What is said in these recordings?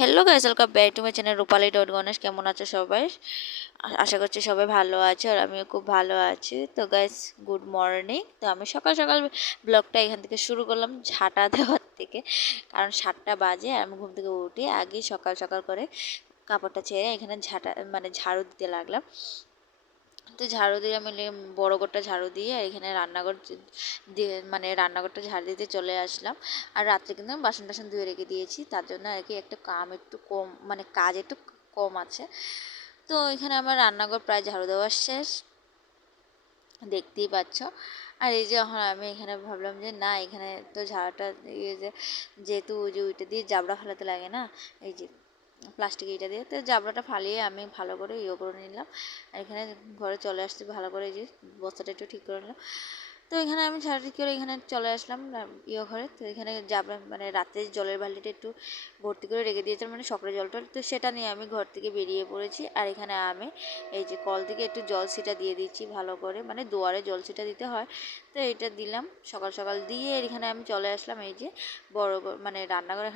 Hello guys welcome back to my channel Rupali dot Ganesh কেমন আছো সবাই? আশা করছি সবাই ভালো আছে আর আমিও খুব ভালো আছি। তো গাইজ গুড মর্নিং তো আমি সকাল সকাল ব্লগটা এখান থেকে শুরু করলাম ঝাঁটা দেওয়ার থেকে। কারণ সাতটা বাজে আর আমি ঘুম থেকে উঠি আগে সকাল সকাল করে কাপড়টা ছেড়ে এখানে ঝাঁটা মানে ঝাড়ু দিতে লাগলাম। তো ঝাড়ু দিয়ে আমি বড় ঘরটা ঝাড়ু দিয়ে এখানে রান্নাঘর দিয়ে মানে রান্নাঘরটা ঝাড়ু দিতে চলে আসলাম। আর রাত্রে কিন্তু আমি বাসন টাসন ধুয়ে রেখে দিয়েছি, তার জন্য আর কি একটু কাম একটু কম মানে কাজ একটু কম আছে। তো এখানে আমার রান্নাঘর প্রায় ঝাড়ু দেওয়া শেষ। দেখতেই পাচ্ছ। আর এই যে এখন আমি এখানে ভাবলাম যে না, এখানে তো ঝাড়াটা ইয়ে যে, যেহেতু ওই যে ওইটা দিয়ে জাবড়া ফেলাতে লাগে না, এই যে প্লাস্টিক এইটা দিয়ে। তো জাবড়াটা ফালিয়ে আমি ভালো করে ইয়ে করে নিলাম। আর এখানে ঘরে চলে আসতে ভালো করে যে বস্তাটা একটু ঠিক করে নিলাম। তো এখানে আমি ঝাড়া ঠিক করে এখানে চলে আসলাম ইয়ে ঘরে। তো এখানে জাবড়া মানে রাতে জলের বালতিটা একটু ভর্তি করে রেখে দিয়েছিলাম মানে সকালে জলটা তো সেটা নিয়ে আমি ঘর থেকে বেরিয়ে পড়েছি। আর এখানে আমি এই যে কল থেকে একটু জল ছিটা দিয়ে দিচ্ছি ভালো করে। মানে দুয়ারে জল ছিটা দিতে হয়। তো এটা দিলাম সকাল সকাল দিয়ে এখানে আমি চলে আসলাম এই যে বড় মানে রান্নাঘর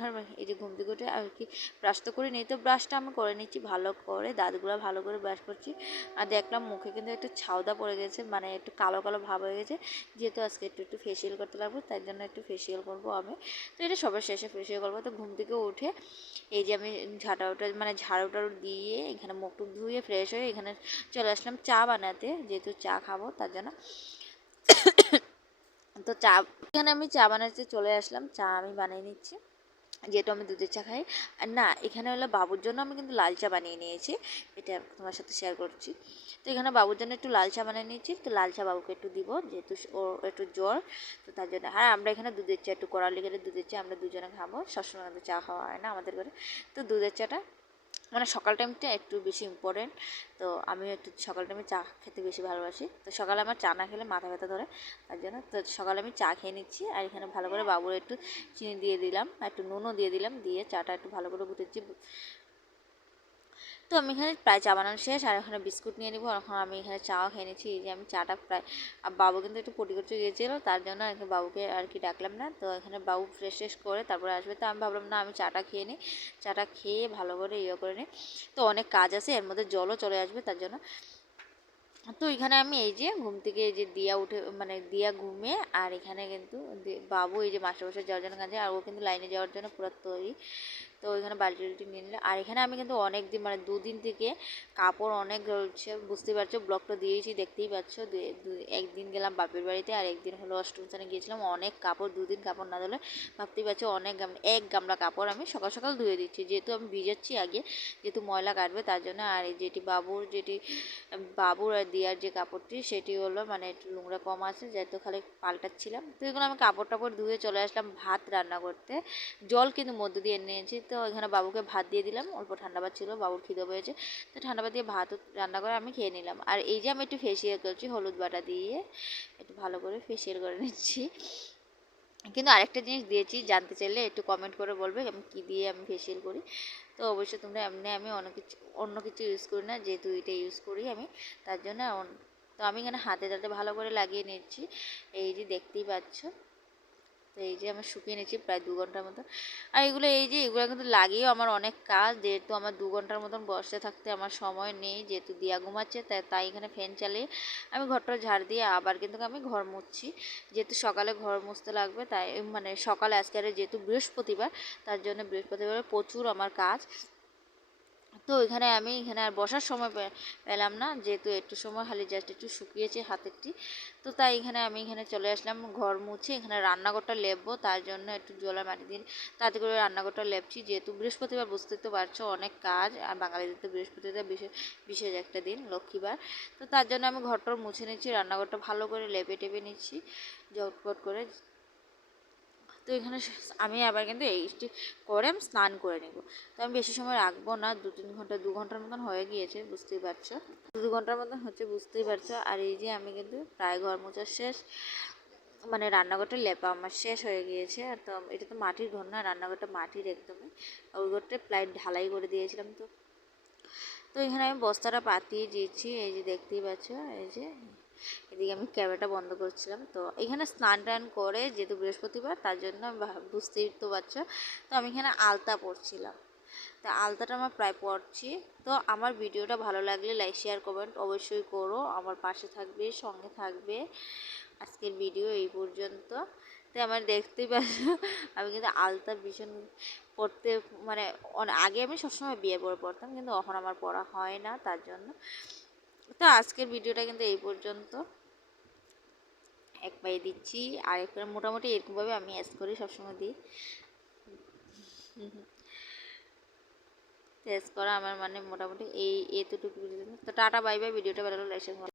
এই যে ঘুম থেকে উঠে আর কি ব্রাশ তো করে নিই তো ব্রাশটা আমি করে নিচ্ছি ভালো করে, দাঁতগুলো ভালো করে ব্রাশ করছি। আর দেখলাম মুখে কিন্তু একটু ছাউদা পড়ে গেছে মানে একটু কালো কালো ভাব হয়ে গেছে, যেহেতু আজকে একটু একটু ফেসিয়াল করতে লাগবে তার জন্য একটু ফেসিয়াল করব আমি। তো এটা সবার শেষে ফেসিয়াল করব, তো ঘুম থেকে উঠে এই যে আমি ঝাঁটা ওটা মানে ঝাড়ু টাড়ু দিয়ে এখানে মুখ টুক ধুয়ে ফ্রেশ হয়ে এখানে চলে আসলাম চা বানাতে, যেহেতু চা খাব তার জন্য। তো চা, এখানে আমি চা বানাতে চলে আসলাম। চা আমি বানিয়ে নিচ্ছি। যেহেতু আমি দুধের চা খাই। আর না, এখানে হলো বাবুর জন্য আমি কিন্তু লাল চা বানিয়ে নিয়েছি। এটা তোমার সাথে শেয়ার করছি। তো এখানে বাবুর জন্য একটু লাল চা বানিয়ে নিয়েছি। তো লাল চা বাবুকে একটু দিব, যেহেতু ওর একটু জ্বর, তো তার জন্য। আর আমরা এখানে দুধের চা, একটু করালি গেলে দুধের চা আমরা দুজনে খাব। সবসময় আমাদের চা খাওয়া হয় না আমাদের ঘরে। তো দুধের চাটা মানে সকাল টাইমটা একটু বেশি ইম্পর্টেন্ট তো আমি একটু সকাল টাইমে চা খেতে বেশি ভালোবাসি। তো সকালে আমার চা না খেলে মাথা ব্যথা ধরে, তার জন্য তো সকালে আমি চা খেয়ে নিচ্ছি। আর এখানে ভালো করে বাবুর একটু চিনি দিয়ে দিলাম, একটু নুনও দিয়ে দিলাম, দিয়ে চাটা একটু ভালো করে গুটেছি তো আমি এখানে প্রায় চা বানানো শেষ, আর এখানে বিস্কুট নিয়ে নিবো। এখন আমি এখানে চাও খেয়ে নিচ্ছি। এই যে আমি চাটা প্রায়, আর বাবু কিন্তু একটু পটি করতে গিয়েছিল, তার জন্য আর কি বাবুকে আর কি ডাকলাম না। তো এখানে বাবু ফ্রেশ ফ্রেশ করে তারপরে আসবে। তো আমি ভাবলাম, না, আমি চাটা খেয়ে নিই। চাটা খেয়ে ভালো করে ইয়ে করে নিই। তো অনেক কাজ আছে, এর মধ্যে জলও চলে আসবে তার জন্য। তো এখানে আমি এই যে ঘুম থেকে এই যে দিয়া উঠে মানে দিয়া ঘুমে আর এখানে কিন্তু বাবু এই যে মাস্টারমশাই যাওয়ার জন্য কাজে আর ও কিন্তু লাইনে যাওয়ার জন্য পুরো তৈরি। তো ওইখানে বালতি টালটি নিয়ে নিলে। আর এখানে আমি কিন্তু অনেক দিন মানে দুদিন থেকে কাপড় অনেক রয়েছে বুঝতেই পারছ, ব্লগটা দিয়েছি, দেখতেই পাচ্ছ। একদিন গেলাম বাপের বাড়িতে, আর একদিন হলো অষ্টম স্থানে গিয়েছিলাম। অনেক কাপড়, দুদিন কাপড় না ধুলে ভাবতেই পারছ, অনেক গামলা এক গামলা কাপড় আমি সকাল সকাল ধুয়ে দিচ্ছি। যেহেতু আমি ভিজাচ্ছি আগে, যেহেতু ময়লা কাটবে তার জন্য। আর যেটি বাবুর যেটি বাবুর আর দিয়ার যে কাপড়টি, সেটি হলো মানে একটু নোংরা কম আছে, যেহেতু খালি পাল্টাচ্ছিলাম। তো এগুলো আমি কাপড় টাপড় ধুয়ে চলে আসলাম ভাত রান্না করতে। জল কিন্তু মধ্য দিয়ে নিয়েছি তো এখানে বাবুকে ভাত দিয়ে দিলাম, অল্প ঠান্ডা ভাত ছিল, বাবুর খিদে পেয়েছে। তো ঠান্ডা ভাত দিয়ে ভাত রান্না করে আমি খেয়ে নিলাম। আর এই যে আমি একটু ফেসিয়াল করছি, হলুদ বাটা দিয়ে একটু ভালো করে ফেসিয়াল করে নিচ্ছি। কিন্তু আরেকটা জিনিস দিয়েছি, জানতে চাইলে একটু কমেন্ট করে বলবে আমি কী দিয়ে আমি ফেসিয়াল করি। তো অবশ্যই তোমরা এমনি আমি অন্য কিছু অন্য কিছু ইউজ করি না, যেহেতু এটা ইউজ করি আমি, তার জন্য তো আমি এখানে হাতে তাতে ভালো করে লাগিয়ে নিচ্ছি। এই যে দেখতেই পাচ্ছ। তো এই যে আমি শুকিয়ে নিয়েছি প্রায় দু ঘণ্টার মতন আর এগুলো এই যে এগুলো কিন্তু লাগিয়েও আমার অনেক কাজ, যেহেতু আমার দু ঘণ্টার মতন বসে থাকতে আমার সময় নেই, যেহেতু দিয়া ঘুমাচ্ছে তাই তাই এখানে ফ্যান চালিয়ে আমি ঘরটা ঝাড় দিয়ে আবার কিন্তু আমি ঘর মুছছি। যেহেতু সকালে ঘর মুছতে লাগবে, তাই মানে সকালে আজকে যেহেতু বৃহস্পতিবার, তার জন্য বৃহস্পতিবারে প্রচুর আমার কাজ। তো এখানে আমি এখানে আর বসার সময় পেলাম না। যেহেতু একটু সময়, খালি জাস্ট একটু শুকিয়েছে হাতেরটি। তো তাই এখানে আমি এখানে চলে আসলাম, ঘর মুছে। এখানে রান্নাঘরটা লেপবো, তার জন্য একটু জলা মাটি দিয়ে তাতে করে রান্নাঘরটা লেপছি। যেহেতু বৃহস্পতিবার বুঝতে তো পারছ, অনেক কাজ। আর বাঙালিদের তো বৃহস্পতিবার বিশেষ বিশেষ একটা দিন, লক্ষ্মীবার। তো তার জন্য আমি ঘরটা মুছে নিচ্ছি, রান্নাঘরটা ভালো করে লেপে টেপে নিচ্ছি, ঝটপট করে। তো এখানে আমি আবার কিন্তু এইটি করে আমি স্নান করে নেব। তো আমি বেশি সময় রাখব না, দু তিন ঘণ্টা, দু ঘণ্টার মতন হয়ে গিয়েছে, বুঝতেই পারছ? দু ঘণ্টার মতন হচ্ছে, বুঝতেই পারছ? আর এই যে আমি কিন্তু প্রায় ঘর মোছার শেষ মানে রান্নাঘরটা লেপা আমার শেষ হয়ে গিয়েছে। আর তো এটা তো মাটির ঘর না, রান্নাঘরটা মাটির একদমই। ওই ঘরটা প্রায় ঢালাই করে দিয়েছিলাম তো। তো এখানে আমি বস্তাটা পাতিয়ে দিয়েছি, এই যে দেখতেই পাচ্ছ, এই যে এদিকে আমি ক্যামেরাটা বন্ধ করছিলাম। তো এখানে স্নান টান করে যেহেতু বৃহস্পতিবার, তার জন্য বুঝতেই তো পারছ। তো আমি এখানে আলতা পরছিলাম। তো আলতাটা আমার প্রায় পড়ছি তো আমার ভিডিওটা ভালো লাগলে লাইক, শেয়ার, কমেন্ট অবশ্যই করো। আমার পাশে থাকবে, সঙ্গে থাকবে। আজকের ভিডিও এই পর্যন্ত। তো আমার দেখতেই পাচ্ছ, আমি কিন্তু আলতা ভীষণ পড়তে মানে আগে আমি সবসময় বিয়ে পরে পড়তাম কিন্তু এখন আমার পড়া হয় না, তার জন্য। তো আজকের ভিডিওটা কিন্তু এই পর্যন্ত। এক পায়ে দিচ্ছি, আর এক মোটামুটি এরকমভাবে আমি অ্যাস করি, সবসময় দিই। টেস্ট করা আমার মানে মোটামুটি এই এতটুকু তো টাটা, বাই বাই, ভিডিওটা ভালো লাগলে